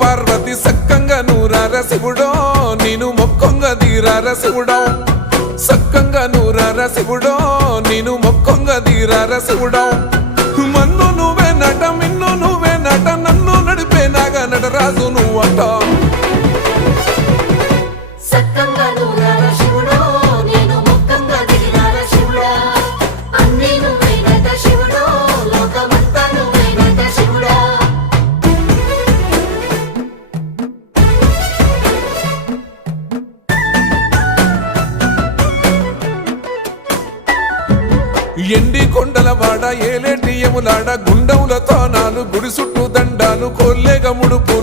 పార్వతి సక్కంగా నూరార శివుడో నేను మొక్కంగా తీరార శివుడో సక్కంగా నూరార శివుడో నేను మొక్కంగా తీరార శివుడో మన్ను నువ్వే నట మిన్ను నువ్వే నట నన్ను నడిపే నాగా నటరాజు నువ్వంట ఎండి కొండల వాడ ఏలేటి యములాడ గుండముల తానాలు గుడి చుట్టూ దండాలు కోల్లేగ ముడుపు